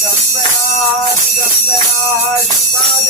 Gambara, Gambara, Gambara,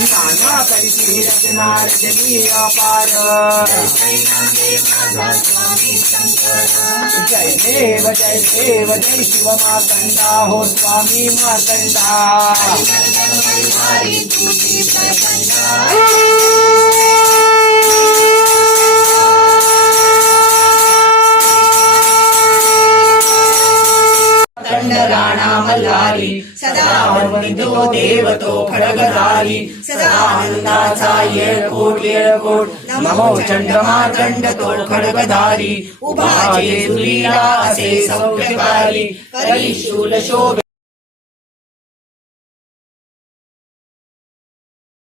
नाना परिचय रचनार जली अपार जय देव जय देव जय शिव मातंडा हो स्वामी मातंडा दंडराणा सदा वंदितो देवतो खडगधारी सदानंदाचा येळकोट येळकोट नमो चंद्रमार्तंड तो खडगधारी उभा जेजुरीला असे सौख्यकारी करी शूल शोभ